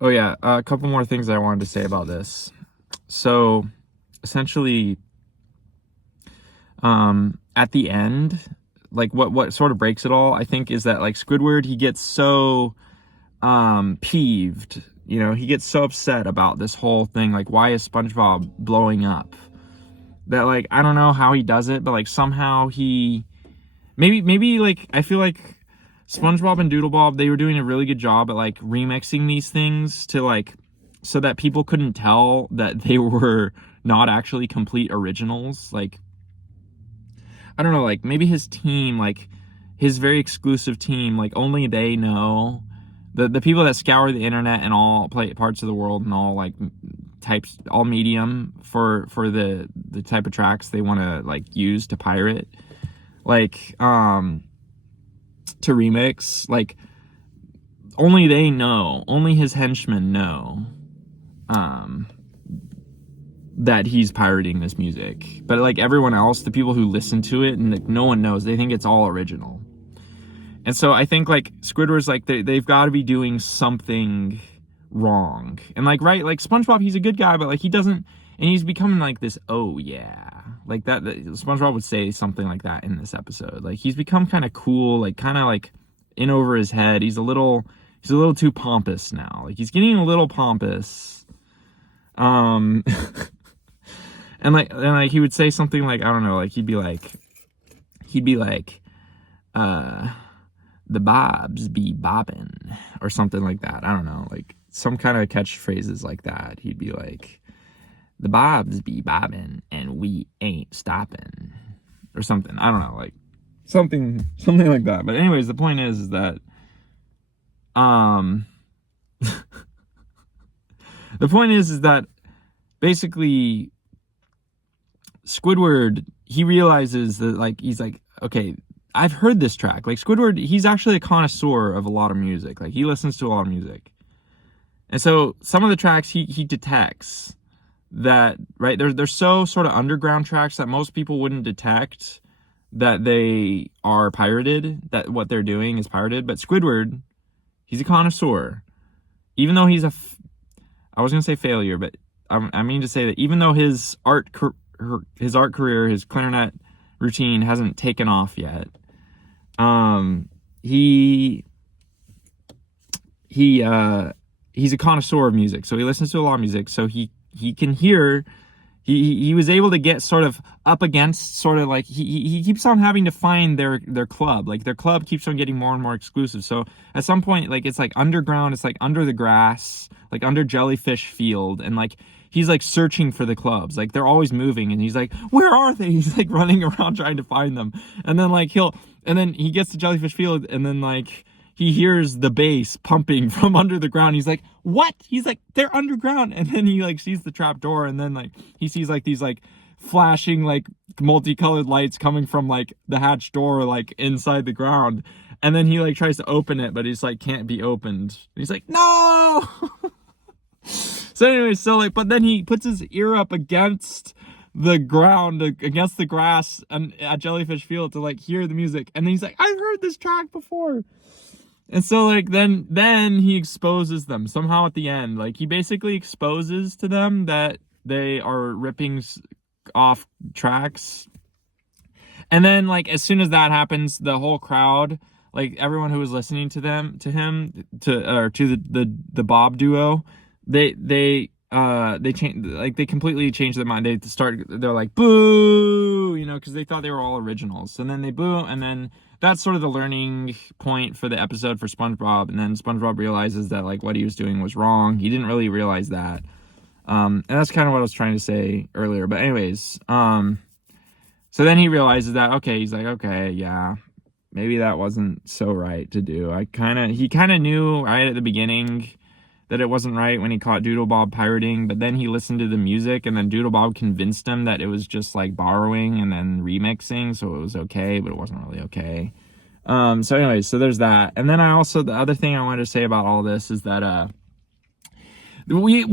Oh yeah, a couple more things I wanted to say about this. So essentially, at the end, like what sort of breaks it all, I think, is that like Squidward, he gets so peeved, he gets so upset about this whole thing, like why is SpongeBob blowing up? That like I don't know how he does it, but like somehow he maybe like I feel like SpongeBob and Doodlebob, they were doing a really good job at like remixing these things to like so that people couldn't tell that they were not actually complete originals. Like I don't know, like maybe his team, like his very exclusive team, like only they know. The people that scour the internet and all parts of the world and all like types, all medium for the type of tracks they want to like use to pirate, like to remix, like only they know, only his henchmen know that he's pirating this music. But like everyone else, the people who listen to it, and like, no one knows, they think it's all original. And so I think like Squidward's like they've got to be doing something wrong. And like right, like SpongeBob, he's a good guy, but like he doesn't, and he's becoming like this, oh yeah, like that SpongeBob would say something like that in this episode. Like he's become kind of cool, like kind of like in over his head. He's a little too pompous now. Like he's getting a little pompous. And like he would say something like, I don't know, like he'd be like the bobs be bobbin' or something like that. I don't know, like some kind of catchphrases like that. He'd be like, the bobs be bobbin' and we ain't stopping, or something. I don't know, like something like that. But anyways, the point is that the point is that basically Squidward, he realizes that like he's like, okay, I've heard this track. Like Squidward, he's actually a connoisseur of a lot of music. Like he listens to a lot of music. And so some of the tracks he detects that, right, they're so sort of underground tracks that most people wouldn't detect that they are pirated, that what they're doing is pirated. But Squidward, he's a connoisseur. Even though he's I was going to say failure, but I mean to say that even though his art career, his clarinet routine hasn't taken off yet, he's a connoisseur of music, so he listens to a lot of music, so he can hear. He was able to get sort of up against sort of like he keeps on having to find their club. Like their club keeps on getting more and more exclusive. So at some point, like it's like underground, it's like under the grass, like under Jellyfish Field, and like he's like searching for the clubs. Like they're always moving, and he's like, where are they? He's like running around trying to find them. And then like he gets to Jellyfish Field, and then like he hears the bass pumping from under the ground. He's like, what? He's like, they're underground. And then he like sees the trap door, and then like he sees like these like flashing like multicolored lights coming from like the hatch door like inside the ground. And then he like tries to open it, but he's like can't be opened. He's like, no. So anyway, so like, but then he puts his ear up against the ground, against the grass and at Jellyfish Field to like hear the music. And then he's like, I've heard this track before. And so like then he exposes them somehow at the end. Like he basically exposes to them that they are ripping off tracks. And then like as soon as that happens, the whole crowd, like everyone who was listening to him, the Bob duo, they change, like they completely change their mind. They're like boo, because they thought they were all originals. And then they boo, and then that's sort of the learning point for the episode for SpongeBob. And then SpongeBob realizes that like what he was doing was wrong. He didn't really realize that. And that's kind of what I was trying to say earlier. But anyways, so then he realizes that, okay, he's like, okay, yeah, maybe that wasn't so right to do. He kind of knew right at the beginning that it wasn't right when he caught Doodlebob pirating, but then he listened to the music, and then Doodlebob convinced him that it was just like borrowing and then remixing, so it was okay, but it wasn't really okay. So anyways, so there's that. And then the other thing I wanted to say about all this is that we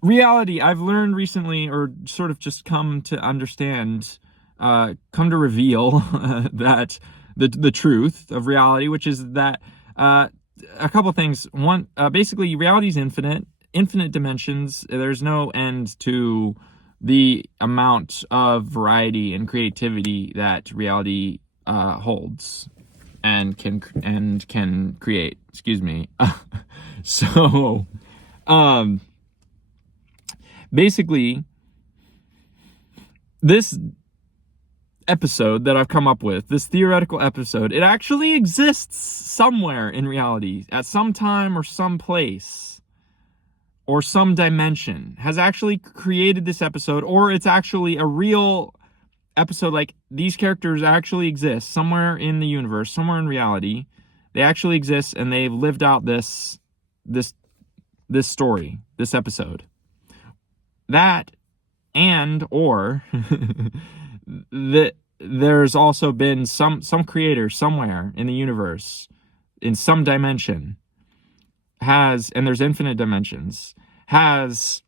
reality, I've learned recently, or sort of just come to understand, come to reveal that the truth of reality, which is that a couple things. One, basically, reality is infinite, infinite dimensions. There's no end to the amount of variety and creativity that reality holds and can create. Excuse me. So, basically, this episode that I've come up with, this theoretical episode, it actually exists somewhere in reality, at some time or some place or some dimension, has actually created this episode, or it's actually a real episode. Like, these characters actually exist somewhere in the universe, somewhere in reality. They actually exist, and they've lived out this story, this episode. That, and or there's also been some creator somewhere in the universe, in some dimension, and there's infinite dimensions, has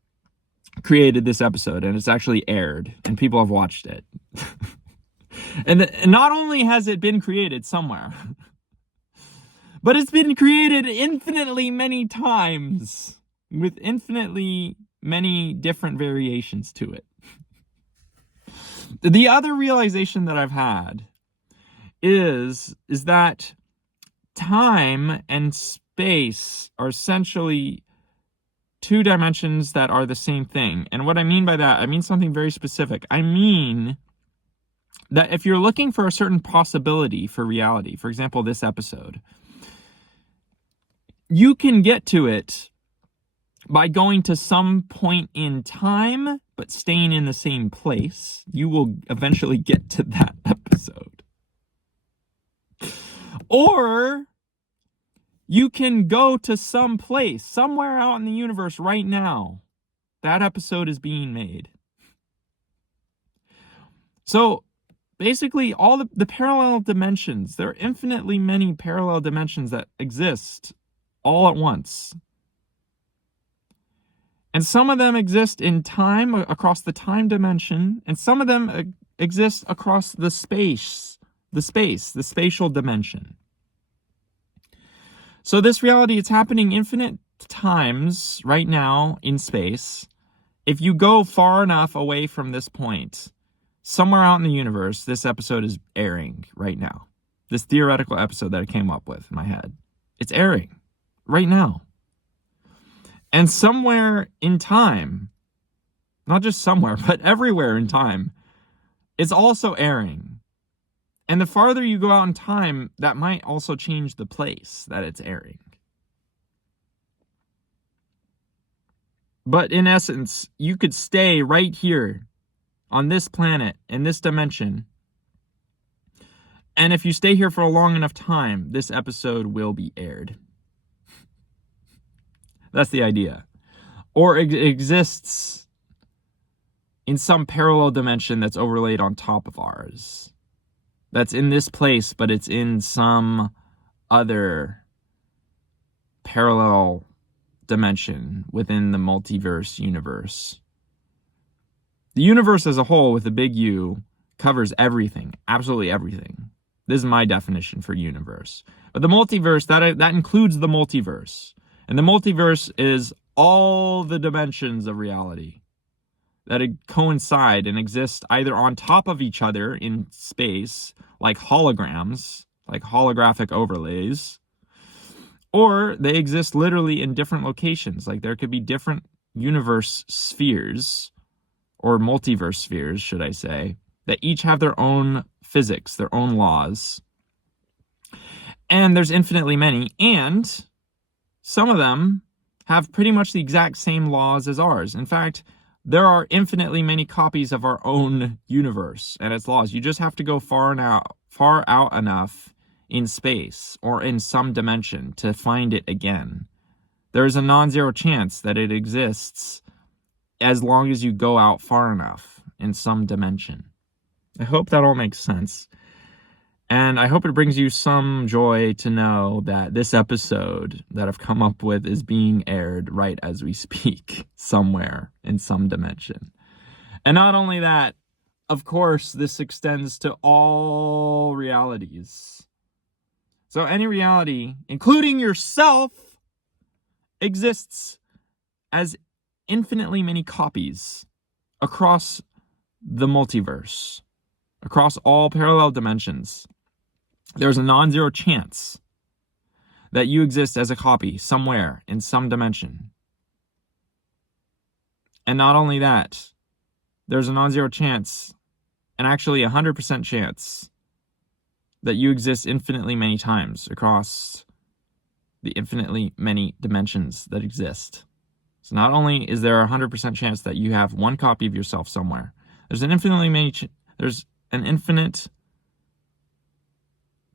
created this episode, and it's actually aired, and people have watched it. And not only has it been created somewhere, but it's been created infinitely many times, with infinitely many different variations to it. The other realization that I've had is that time and space are essentially two dimensions that are the same thing. And what I mean by that, I mean something very specific. I mean that if you're looking for a certain possibility for reality, for example, this episode, you can get to it by going to some point in time, but staying in the same place. You will eventually get to that episode. Or you can go to some place, somewhere out in the universe right now. That episode is being made. So basically, all the parallel dimensions, there are infinitely many parallel dimensions that exist all at once. And some of them exist in time, across the time dimension, and some of them exist across the spatial dimension. So this reality, it's happening infinite times right now in space. If you go far enough away from this point, somewhere out in the universe, this episode is airing right now. This theoretical episode that I came up with in my head, it's airing right now. And somewhere in time, not just somewhere, but everywhere in time, it's also airing. And the farther you go out in time, that might also change the place that it's airing. But in essence, you could stay right here on this planet, in this dimension. And if you stay here for a long enough time, this episode will be aired. That's the idea. Or it exists in some parallel dimension that's overlaid on top of ours. That's in this place, but it's in some other parallel dimension within the multiverse universe. The universe as a whole, with a big U, covers everything, absolutely everything. This is my definition for universe. But the multiverse, that includes the multiverse. And the multiverse is all the dimensions of reality that coincide and exist either on top of each other in space, like holograms, like holographic overlays, or they exist literally in different locations. Like there could be different universe spheres, or multiverse spheres, should I say, that each have their own physics, their own laws. And there's infinitely many, and some of them have pretty much the exact same laws as ours. In fact, there are infinitely many copies of our own universe and its laws. You just have to go far out enough in space or in some dimension to find it again. There is a non-zero chance that it exists as long as you go out far enough in some dimension. I hope that all makes sense. And I hope it brings you some joy to know that this episode that I've come up with is being aired right as we speak, somewhere in some dimension. And not only that, of course, this extends to all realities. So any reality, including yourself, exists as infinitely many copies across the multiverse, across all parallel dimensions. There's a non-zero chance that you exist as a copy somewhere in some dimension. And not only that, there's a non-zero chance, and actually 100% chance, that you exist infinitely many times across the infinitely many dimensions that exist. So not only is there a 100% chance that you have one copy of yourself somewhere, there's an infinite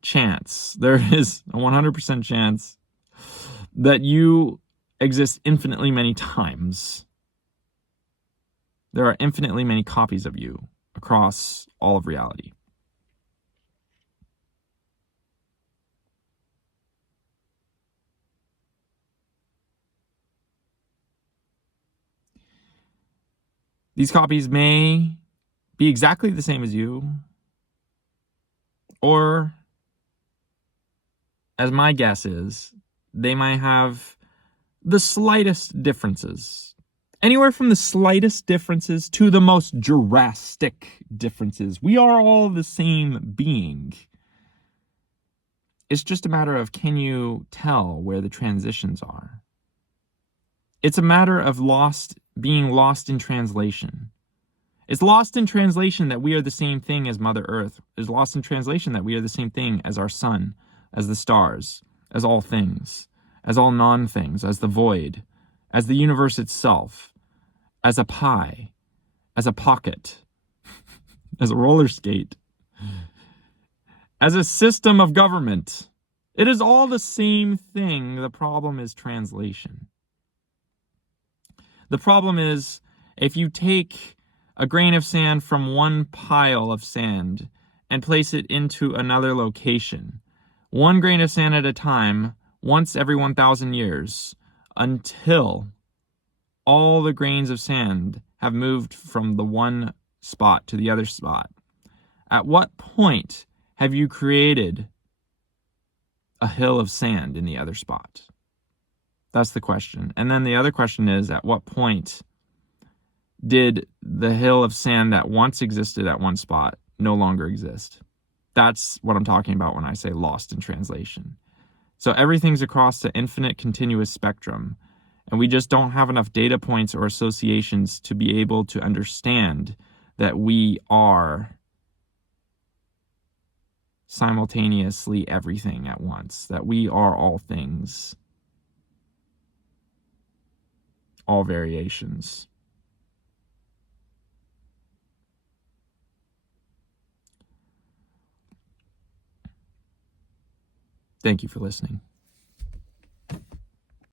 chance, there is a 100% chance that you exist infinitely many times. There are infinitely many copies of you across all of reality. These copies may be exactly the same as you, or, as my guess is, they might have the slightest differences. Anywhere from the slightest differences to the most drastic differences. We are all the same being. It's just a matter of, can you tell where the transitions are? It's a matter of being lost in translation. It's lost in translation that we are the same thing as Mother Earth. It's lost in translation that we are the same thing as our sun, as the stars, as all things, as all non-things, as the void, as the universe itself, as a pie, as a pocket, as a roller skate, as a system of government. It is all the same thing. The problem is translation. The problem is, if you take a grain of sand from one pile of sand and place it into another location, one grain of sand at a time, once every 1,000 years, until all the grains of sand have moved from the one spot to the other spot, at what point have you created a hill of sand in the other spot? That's the question. And then the other question is, at what point did the hill of sand that once existed at one spot no longer exist? That's what I'm talking about when I say lost in translation. So everything's across the infinite continuous spectrum, and we just don't have enough data points or associations to be able to understand that we are simultaneously everything at once, that we are all things, all variations. Thank you for listening.